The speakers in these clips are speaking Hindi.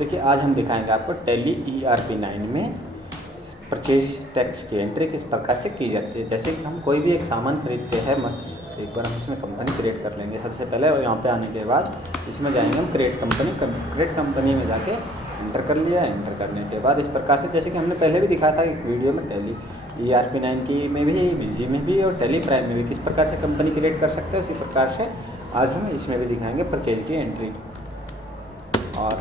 देखिए आज हम दिखाएंगे आपको टैली ERP9 में परचेज टैक्स की एंट्री किस प्रकार से की जाती है। जैसे कि हम कोई भी एक सामान खरीदते हैं तो एक बार हम इसमें कंपनी क्रिएट कर लेंगे सबसे पहले, और यहाँ पे आने के बाद इसमें जाएंगे हम क्रिएट कंपनी में जाके एंटर कर लिया। एंटर करने के बाद इस प्रकार से, जैसे कि हमने पहले भी दिखाया था एक वीडियो में, टैली ERP9 की में भी, बिजी में भी और टैली प्राइम में भी किस प्रकार से कंपनी क्रिएट कर सकते हैं, उसी प्रकार से आज हम इसमें भी दिखाएंगे परचेज की एंट्री। और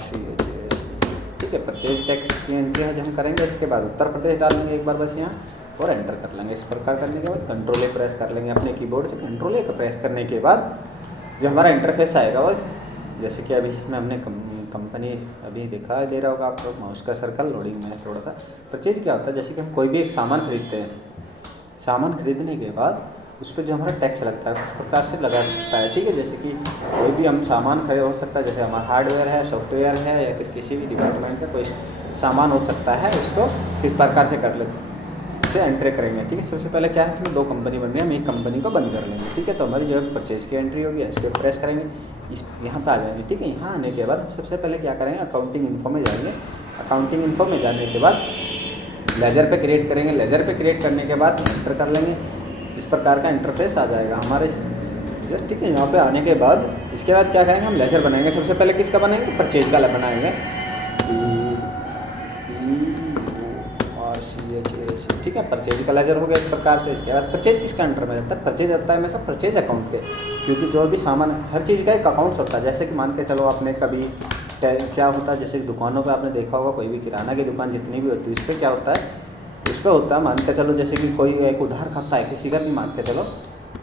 ठीक है, परचेज टैक्स की एंट्री आज हम करेंगे। इसके बाद उत्तर प्रदेश डालेंगे एक बार बस यहाँ और एंटर कर लेंगे। इस प्रकार करने के बाद कंट्रोल ए प्रेस कर लेंगे अपने कीबोर्ड से। कंट्रोल ए प्रेस करने के बाद जो हमारा इंटरफेस आएगा वो, जैसे कि अभी इसमें हमने कंपनी अभी दिखा दे रहा होगा आपको माउस का सर्कल लोडिंग में थोड़ा सा। परचेज क्या होता है, जैसे कि हम कोई भी एक सामान खरीदते हैं, सामान खरीदने के बाद उस पर जो हमारा टैक्स लगता है इस प्रकार से लगा सकता है। ठीक है, जैसे कि कोई भी हम सामान खरीद हो सकता है, जैसे हमारा हार्डवेयर है, सॉफ्टवेयर है, या फिर किसी भी डिपार्टमेंट का कोई सामान हो सकता है, उसको इस प्रकार से कर लेते से एंट्री करेंगे। ठीक है, सबसे पहले क्या है, इसमें दो कंपनी बन रही है, हम एक कंपनी को बंद कर लेंगे। ठीक है, तो हमारी जो है परचेज की एंट्री होगी, इसके प्रेस करेंगे, इस यहाँ पर आ जाएंगे। ठीक है, यहाँ आने के बाद सबसे पहले क्या करेंगे, अकाउंटिंग इन्फो में जाएंगे। अकाउंटिंग इन्फो में जाने के बाद लेजर पे क्रिएट करेंगे। लेजर पे क्रिएट करने के बाद एंटर कर लेंगे। इस प्रकार का इंटरफेस आ जाएगा हमारे। ठीक है, यहाँ पे आने के बाद इसके बाद क्या करेंगे, हम लेजर बनाएंगे। सबसे पहले किसका बनाएंगे, परचेज का बनाएंगे, PERCHAS। ठीक है, परचेज का लेजर हो गया इस प्रकार से। इसके बाद परचेज किसका अंडर में जाता है, परचेज आता है हमेशा परचेज अकाउंट के, क्योंकि जो भी सामान हर चीज़ का एक अकाउंट होता है। जैसे कि मान के चलो आपने कभी क्या होता है, जैसे दुकानों पर आपने देखा होगा, कोई भी किराना की दुकान जितनी भी होती है, इस पर क्या होता है, उस पर होता है मान के चलो, जैसे कि कोई एक उधार खाता है किसी का भी, मान के चलो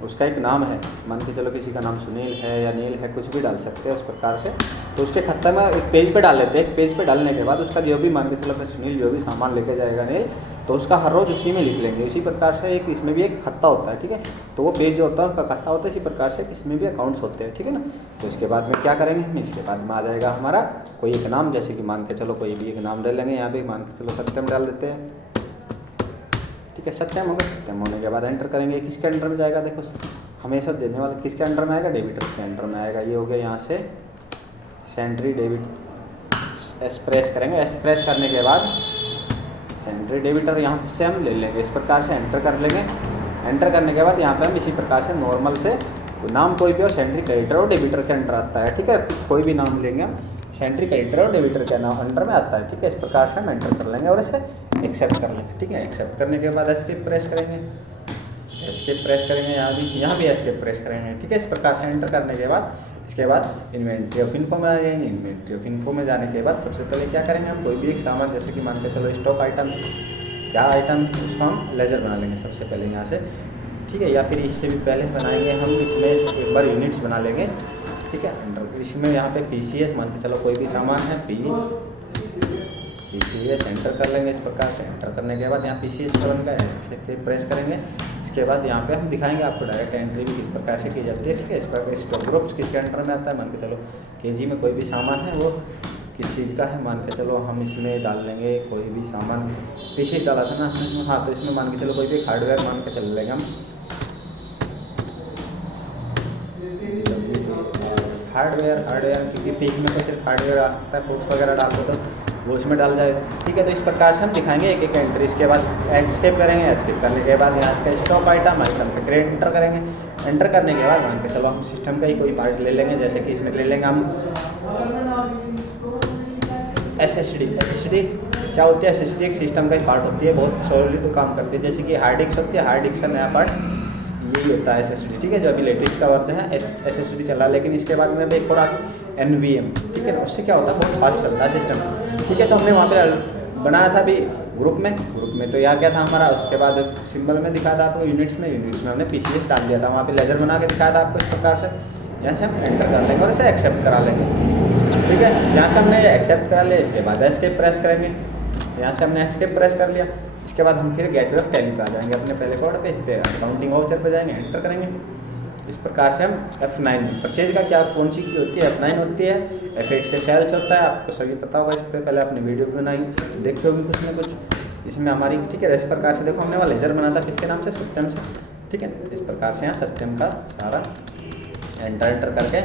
उसका एक नाम है, मान के चलो किसी का नाम सुनील है या नील है, कुछ भी डाल सकते हैं उस प्रकार से। तो उसके खत्ते में एक पेज पे डाल लेते हैं। एक पेज पे डालने के बाद उसका जो भी मान के चलो फिर सुनील जो भी सामान लेके जाएगा नील, तो उसका हर रोज़ उसी में लिख लेंगे। इसी प्रकार से एक इसमें भी एक खत्ता होता है। ठीक है, तो वो पेज जो होता है उसका खत्ता होता है। इसी प्रकार से इसमें भी अकाउंट्स होते हैं। ठीक है ना, तो इसके बाद में क्या करेंगे हम, इसके बाद में आ जाएगा हमारा कोई एक नाम, जैसे कि मान के चलो कोई भी एक नाम ले लेंगे। यहाँ पे मान के चलो सत्यम डाल देते हैं। ठीक है, सत्यम होगा। सत्यम होने के बाद एंटर करेंगे। किसके अंडर में जाएगा, देखो हमेशा देने वाला किसके अंडर में आएगा, डेबिटर्स के अंडर में आएगा। ये हो गया यहाँ से सेंट्री डेबिट। एस प्रेस करेंगे। एस प्रेस करने के बाद सेंट्री डेबिटर यहाँ से हम ले लेंगे। इस प्रकार से एंटर कर लेंगे। एंटर करने के बाद यहाँ पे हम इसी प्रकार से नॉर्मल से नाम कोई भी और सेंट्री क्रेडिटर और डेबिटर के अंडर आता है। ठीक है, कोई भी नाम लेंगे हम, सेंट्री क्रेडिटर और डेबिटर के नाम अंडर में आता है। ठीक है, इस प्रकार से हम एंटर कर लेंगे और इसे एक्सेप्ट कर लेंगे। ठीक है, एक्सेप्ट करने के बाद एस्केप प्रेस करेंगे। एस्केप प्रेस करेंगे, यहाँ भी एस्केप प्रेस करेंगे। ठीक है, इस प्रकार से एंटर करने के बाद इसके बाद इन्वेंट्री ऑफ इन्फो में आ जाएंगे। इन्वेंट्री ऑफ इन्फो में जाने के बाद सबसे पहले क्या करेंगे, हम कोई भी एक सामान, जैसे कि मान के चलो स्टॉक आइटम, क्या आइटम, उसको हम लेजर बना लेंगे सबसे पहले यहाँ से। ठीक है, या फिर इससे भी पहले बनाएंगे हम इसमें एक बार यूनिट्स बना लेंगे। ठीक है, इसमें यहाँ पे PCS मान के चलो कोई भी सामान है, PCS एंटर कर लेंगे। इस प्रकार से एंटर करने के बाद यहाँ PCS का बन गया, प्रेस करेंगे। इसके बाद यहाँ पे हम दिखाएंगे आपको डायरेक्ट एंट्री भी किस प्रकार से की जाती है। ठीक है, इस प्रकार स्टॉक ग्रुप्स किसके अंडर में आता है, मान के चलो KG में कोई भी सामान है वो किस चीज़ का है, मान के चलो हम इसमें डाल लेंगे कोई भी सामान। PCS डाला था ना हमने, हाँ, तो इसमें मान के चलो कोई भी हार्डवेयर मान के चल लेंगे हम, हार्डवेयर क्योंकि पेज में तो सिर्फ हार्डवेयर आ सकता है, फोटो वगैरह डाल दो तो वो उसमें डाल जाए। ठीक है, तो इस प्रकार से हम दिखाएंगे एक एक एंट्री। इसके बाद एस्केप करेंगे। एस्केप करने के बाद यहाँ इसका स्टॉक आइटम पे क्रिएट एंटर करेंगे। एंटर करने के बाद मान के चलो हम सिस्टम का ही कोई पार्ट ले लेंगे, जैसे कि इसमें ले लेंगे हम SSD। क्या होती है, SSD एक सिस्टम का ही पार्ट होती है, बहुत सॉलिड काम करती है। जैसे कि हार्ड डिस्क होती है, हार्ड डिस्क का नया पार्ट यही होता है SSD। ठीक है, जो अभी लेटेस्ट का वर्जन है SSD चल रहा है, लेकिन इसके बाद में भी एक और NVM। ठीक है, उससे क्या होता है, बहुत फास्ट चलता है सिस्टम। ठीक है, तो हमने वहाँ पे बनाया था अभी ग्रुप में तो यहाँ क्या था हमारा, उसके बाद सिंबल में दिखाया था आपको, यूनिट्स में हमने PCS डाल दिया था, वहाँ पे लेजर बना के दिखाया था आपको। इस प्रकार से यहाँ से हम एंटर कर लेंगे और इसे एक्सेप्ट करा लेंगे। ठीक है, यहाँ से हमने एक्सेप्ट करा लिया। इसके बाद एस्केप प्रेस करेंगे। यहाँ से हमने एस्केप प्रेस कर लिया। इसके बाद हम फिर गेटवे ऑफ टैली पे आ जाएंगे, अपने पहले कोड पे, इस पर अकाउंटिंग वाउचर पे जाएंगे, एंटर करेंगे। इस प्रकार से हम F9 में परचेज का क्या कौन सी की होती है, F9 होती है। F8 से सेल्स होता है, आपको सभी पता होगा। इस पर पहले आपने वीडियो भी बनाई, देखते होगी कुछ ना कुछ इसमें हमारी। ठीक है, इस प्रकार से देखो हमने वो लेजर बना था किसके नाम से, सत्यम से। ठीक है, इस प्रकार से यहाँ सत्यम का सारा एंटर करके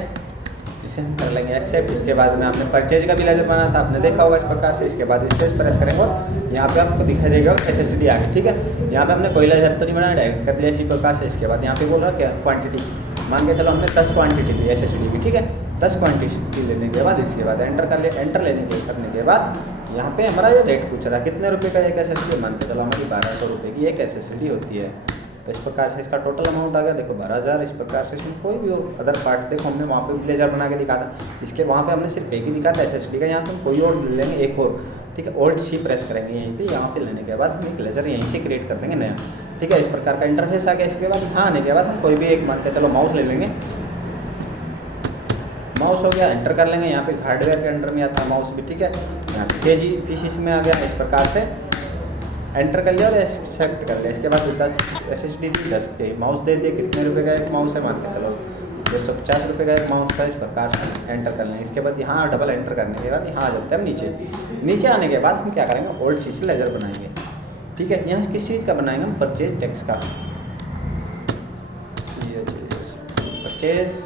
इसे हम कर लेंगे एक्सेप्ट। इसके बाद में आपने परचेज का भी लेजर बनाना था, आपने देखा होगा इस प्रकार से। इसके बाद स्पेस प्रेस करेंगे और यहाँ पे आपको दिखाई देगा SSD आ गई, ठीक है। यहाँ पे हमने कोई लेजर तो नहीं बनाया, डायरेक्ट कर लिया इसी प्रकार से। इसके बाद यहाँ पे बोल रहा क्या क्वांटिटी, मान के चलो हमने 10 क्वांटिटी ली SSD की, ठीक है। 10 क्वांटिटी लेने के बाद इसके बाद एंटर कर लिया। एंटर करने के बाद यहाँ पे हमारा ये रेट पूछ रहा है कितने रुपये का एक SSD, मान के चलो हमारी 1200 रुपये की एक SSD होती है। तो इस प्रकार से इसका टोटल अमाउंट आ गया, देखो 12,000। इस प्रकार से इसमें कोई भी और अदर पार्ट, देखो हमने वहाँ पे ब्लेजर बना के दिखा था, इसके वहाँ पे हमने सिर्फ एक ही दिखा था SSD का। यहाँ पे हम कोई और ले लेंगे एक और, ठीक है। Alt C प्रेस करेंगे यहीं पे, यहाँ पे लेने के बाद हम एक लेजर यहीं से क्रिएट कर देंगे नया, ठीक है। इस प्रकार का इंटरफेस आ गया। इसके बाद यहाँ आने के बाद हम कोई भी एक, मान के चलो माउस ले लेंगे। माउस हो गया, एंटर कर लेंगे। यहाँ पे हार्डवेयर के अंडर में आता है माउस भी, ठीक है। यहाँ KG PCs में आ गया। इस प्रकार से एंटर कर लिया और एक्सेप्ट कर लिया। इसके बाद 10 SSD दी, 10 के माउस दे दिए। कितने रुपए का एक माउस है, मान के चलो 250 रुपये का एक माउस था। इस प्रकार से एंटर कर लेंगे। इसके बाद यहाँ डबल एंटर करने के बाद यहाँ आ जाते हैं हम नीचे। नीचे आने के बाद हम क्या करेंगे, Alt C से लेजर बनाएंगे, ठीक है। यहाँ किस चीज़ का बनाएंगे हम, परचेज टैक्स का। परचेज,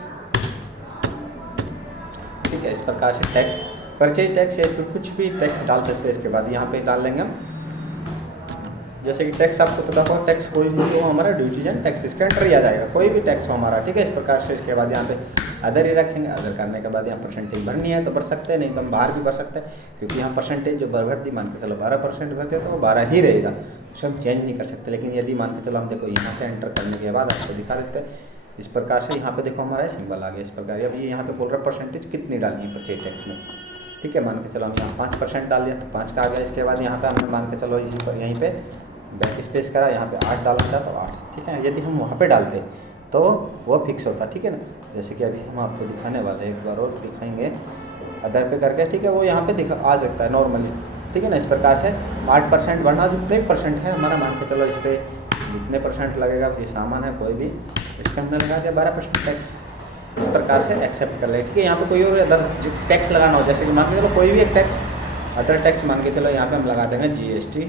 ठीक है। इस प्रकार से टैक्स, परचेज टैक्स या फिर कुछ भी टैक्स डाल सकते हैं। इसके बाद यहाँ पे डाल लेंगे हम, जैसे कि टैक्स आपको पता हो, टैक्स कोई भी हो हमारा ड्यूटीज एंड टैक्स इसके अंडर ही आ जाएगा, कोई भी टैक्स हो हमारा, ठीक है। इस प्रकार से इसके बाद यहाँ पे अदर ही रखेंगे। अदर करने के बाद यहाँ परसेंटेज भरनी है तो भर सकते हैं, नहीं तो हम बाहर भी भर सकते हैं, क्योंकि यहाँ परसेंटेज जो भर दी, मान के चलो 12% भरते तो वो 12 ही रहेगा, उसे हम चेंज नहीं कर सकते। लेकिन यदि मान के चलो हम देखो यहाँ से एंटर करने के बाद आपको दिखा देते हैं। इस प्रकार से यहाँ पे देखो हमारा सिंबल आ गया। इस प्रकार अब ये यहाँ पे बोल रहा है परसेंटेज कितनी डालनी है परचेज टैक्स में, ठीक है। मान के चलो हम यहाँ 5% डाल दिया तो 5 का आ गया। इसके बाद यहाँ पे हमने मान के चलो इसी पर यहीं पे बैक स्पेस करा, यहाँ पे 8 डालना था तो 8, ठीक है। यदि हम वहाँ पे डालते तो वो फिक्स होता, ठीक है ना। जैसे कि अभी हम आपको दिखाने वाले, एक बार और दिखाएंगे अदर पे करके, ठीक है। वो यहाँ पे दिखा आ सकता है नॉर्मली, ठीक है ना। इस प्रकार से 8% बढ़ना, जितने भी परसेंट है हमारा, मान के चलो इस पर जितने परसेंट लगेगा, ये सामान है कोई भी, इसका हमने लगा दिया 12% टैक्स। इस प्रकार से एक्सेप्ट कर ले, ठीक है। यहाँ पे कोई और अदर टैक्स लगाना हो, जैसे कि मान के चलो कोई भी एक टैक्स, अदर टैक्स मान के चलो यहाँ पे हम लगा देंगे GST,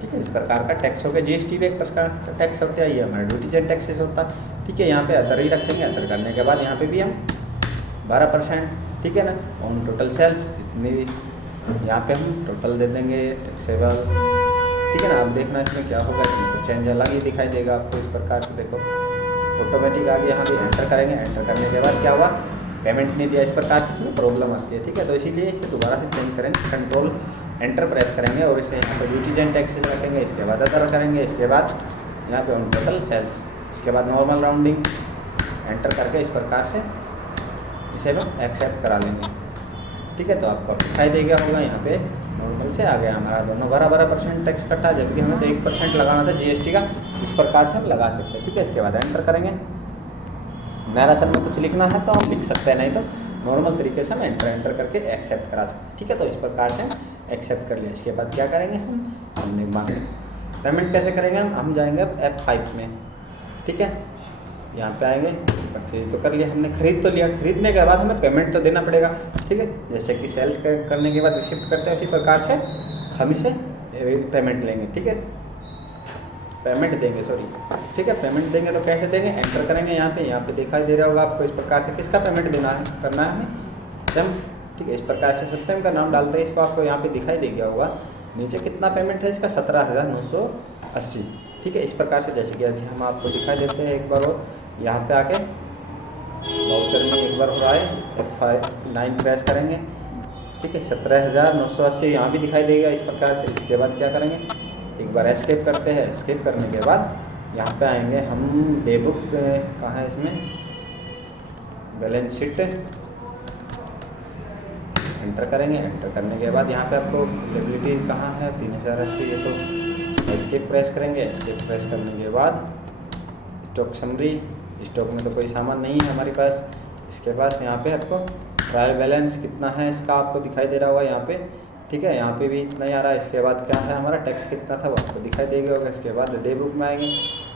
ठीक है। इस प्रकार का टैक्स हो गया। GST भी एक प्रकार का टैक्स होता है, ये हमारा ड्यूटीज एंड टैक्सेस होता है, ठीक है। यहाँ पे अदर ही रखेंगे। अदर करने के बाद यहाँ पे भी हम 12%, ठीक है ना, ऑन टोटल सेल्स जितनी भी, यहाँ पे हम टोटल दे देंगे टैक्सेबल, ठीक है ना। अब देखना इसमें क्या होगा, इसमें चेंज अलग ही दिखाई देगा आपको। इस प्रकार से देखो ऑटोमेटिक आ गया। यहाँ पे एंटर करेंगे। एंटर करने के बाद क्या हुआ, पेमेंट नहीं दिया। इस प्रकार से इसमें प्रॉब्लम आती है, ठीक है। तो इसीलिए इसे दोबारा से चेंज करेंगे, कंट्रोल एंटर प्रेस करेंगे और इसे यहाँ पे ड्यूटीज एंड टैक्सेस रखेंगे। इसके बाद अदर करेंगे। इसके बाद यहाँ पे ऑन टोटल सेल्स, इसके बाद नॉर्मल राउंडिंग एंटर करके इस प्रकार से इसे हम एक्सेप्ट करा लेंगे, ठीक है। तो आपको दिखाई देगा होगा यहाँ पे नॉर्मल से आ गया हमारा दोनों 12% टैक्स कटा, जबकि हमें तो 1% लगाना था GST का। इस प्रकार से हम लगा सकते हैं, ठीक है। इसके बाद एंटर करेंगे। मैराथन में कुछ लिखना है तो हम लिख सकते हैं, नहीं तो नॉर्मल तरीके से हम एंटर करके एक्सेप्ट करा सकते हैं, ठीक है। तो इस प्रकार से एक्सेप्ट कर लिया। इसके बाद क्या करेंगे हमने पेमेंट कैसे करेंगे हम जाएंगे अब F5 में, ठीक है। यहाँ पे आएंगे, परचेज तो कर लिया हमने, खरीद तो लिया। खरीदने के बाद हमें पेमेंट तो देना पड़ेगा, ठीक है। जैसे कि सेल्स करने के बाद रिसिप्ट करते हैं, उसी प्रकार से हम इसे पेमेंट लेंगे, ठीक है। पेमेंट देंगे, सॉरी, ठीक है। पेमेंट देंगे तो कैसे देंगे, एंटर करेंगे। यहाँ पे दिखाई दे रहा होगा आपको। इस प्रकार से किसका पेमेंट देना है, करना है हमें सत्यम, ठीक है। इस प्रकार से सत्यम का नाम डालते हैं। इसको आपको यहाँ पे दिखाई दे गया होगा नीचे कितना पेमेंट है इसका, 17,980, ठीक है। इस प्रकार से जैसे कि अभी हम आपको दिखाई देते हैं एक बार और, यहाँ पे आके वाउचर में एक बार और आए, F9 प्रेस करेंगे, ठीक है। 17,980 यहाँ भी दिखाई देगा इस प्रकार से। इसके बाद क्या करेंगे, एक बार एस्केप करते हैं। एस्केप करने के बाद यहाँ पे आएंगे हम, डे बुक कहाँ है, इसमें बैलेंस शीट एंटर करेंगे। एंटर करने के बाद यहाँ पे आपको लायबिलिटीज़ कहाँ है, 3,080, ये तो एस्केप प्रेस करेंगे। एस्केप प्रेस करने के बाद स्टॉक समरी, स्टॉक में तो कोई सामान नहीं है हमारे पास। इसके पास यहाँ पे आपको ट्रायल बैलेंस कितना है इसका आपको दिखाई दे रहा होगा यहाँ पे, ठीक है। यहाँ पे भी इतना ही आ रहा है। इसके बाद क्या है, हमारा टैक्स कितना था वो आपको दिखाई देगा होगा। इसके बाद डे बुक में आएंगे।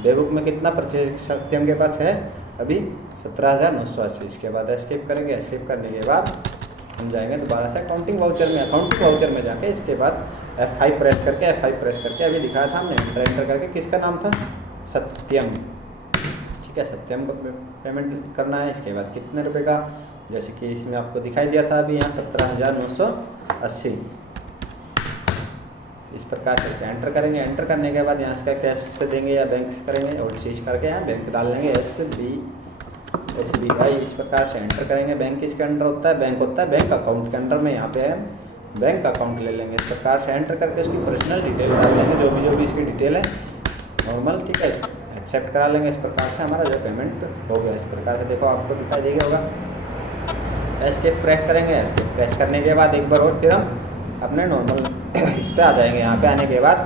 डे बुक में कितना परचेज सत्यम के पास है अभी, 17,980। इसके बाद एस्केप करेंगे। एस्केप करने के बाद हम जाएंगे दोबारा से अकाउंटिंग वाउचर में। अकाउंटिंग वाउचर में जाके इसके बाद F5 प्रेस करके अभी दिखाया था हमने, एंटर करके, किसका नाम था, सत्यम, ठीक है। सत्यम को पेमेंट करना है। इसके बाद कितने रुपए का, जैसे कि इसमें आपको दिखाई दिया था अभी यहाँ 17,980, इस प्रकार से एंटर करेंगे। एंटर करने के बाद यहाँ से कैश से देंगे या बैंक से करेंगे, और चीज करके यहाँ बैंक डाल लेंगे SBI, इस प्रकार से एंटर करेंगे। बैंक किसके अंडर होता है, बैंक होता है बैंक अकाउंट के अंडर में। यहाँ पे हम बैंक अकाउंट ले लेंगे। इस प्रकार से एंटर करके उसकी पर्सनल डिटेल डाल लेंगे, जो भी इसकी डिटेल है नॉर्मल, ठीक है। एक्सेप्ट करा लेंगे। इस प्रकार से हमारा जो पेमेंट हो गया। इस प्रकार से देखो आपको दिखाई दे गया होगा। एस्केप प्रेस करेंगे। एस्केप प्रेस करने के बाद एक बार और फिर हम अपने नॉर्मल इस पर आ जाएंगे। यहाँ पे आने के बाद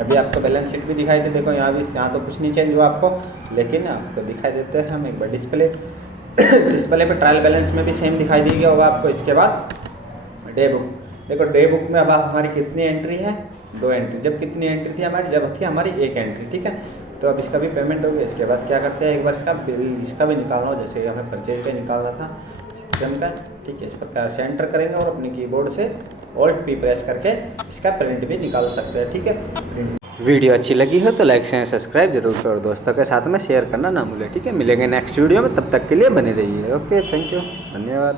अभी आपको बैलेंस शीट भी दिखाई दे, देखो यहाँ तो कुछ नहीं चेंज हुआ आपको, लेकिन आपको दिखाई देते हैं हम एक बार डिस्प्ले पे ट्रायल बैलेंस में भी सेम दिखाई दे गया होगा आपको। इसके बाद डे बुक, देखो डे बुक में अब हमारी कितनी एंट्री है, 2 एंट्री। जब कितनी एंट्री थी हमारी, जब थी हमारी 1 एंट्री, ठीक है। तो अब इसका भी पेमेंट हो गया। इसके बाद क्या करते हैं, एक बार इसका बिल इसका भी निकालना हो, जैसे हमें परचेज का निकालना था सिस्टम का, ठीक है। इस प्रकार से एंटर करेंगे और अपने कीबोर्ड से Alt P प्रेस करके इसका प्रिंट भी निकाल सकते हैं, ठीक है। वीडियो अच्छी लगी हो तो लाइक शेयर सब्सक्राइब जरूर करो, दोस्तों के साथ में शेयर करना ना भूलें, ठीक है। मिलेंगे नेक्स्ट वीडियो में, तब तक के लिए बने रहिए। ओके, थैंक यू, धन्यवाद।